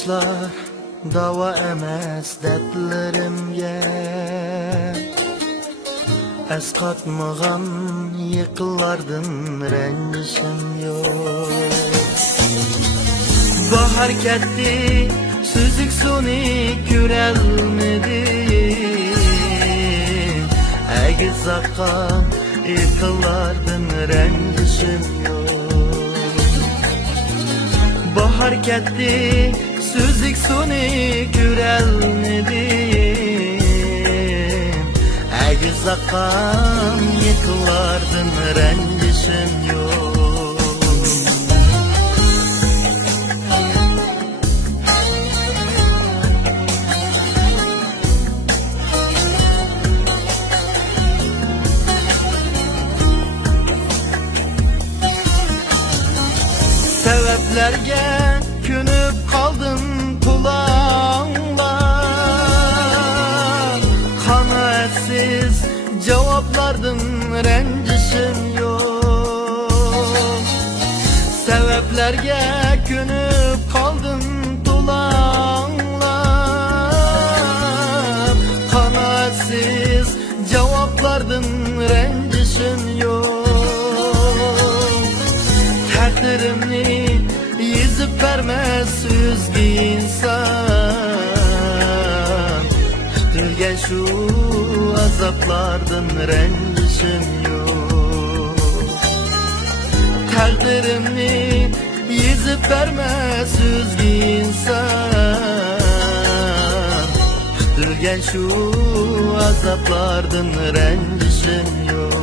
Bakışlar dava emas dertlerimge, esqatmag'an yiqillardan ranjishim yo'q. Bahar ketdi, suzuk suni ko'rolmadim. Agiz aqqan yiqillardan ranjishim yo'q. Bahar ketdi, suzuk suni ko'rolmadim. Agiz aqqan yiqillardan ranjishim yo'q. Sebeplerge künüp kaldım kulağımlar. Kanaetsiz cevaplardan rencişim yok. Sebeplerge künüp kaldım kulağımlar. Kanaetsiz cevaplardan rencişim yok. Takdirimni yezib vermez o'zga inson. Tutilgan shu azoblardan ranjishim yo'q. Takdirimni yezib vermez o'zga inson. Tutilgan shu azoblardan ranjishim yo'q.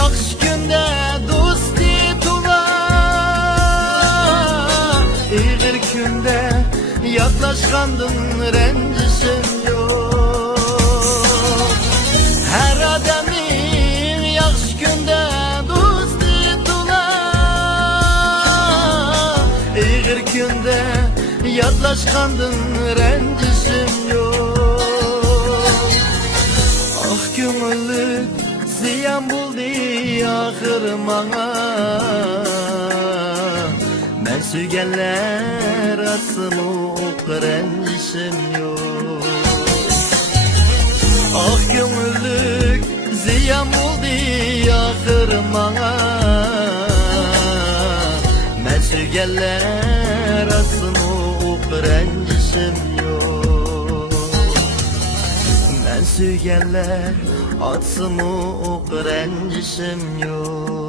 Yaxshi kunda do'sti tular, ig'ir kunda yodlashgandan ranjishim yo'q. Har odamning yaxshi kunda do'sti tular, ig'ir kunda yodlashgandan ranjishim yo'q. Ah ko'ngillik ziyan bo'ldi axir manga. Men suyganlar aslo ranjishim yo'q. Ah ko'ngillik ziyan bo'ldi axir manga. Men suyganlar aslo ranjishim yo'q. Men suyganlar atsın o ranjishim yo'q.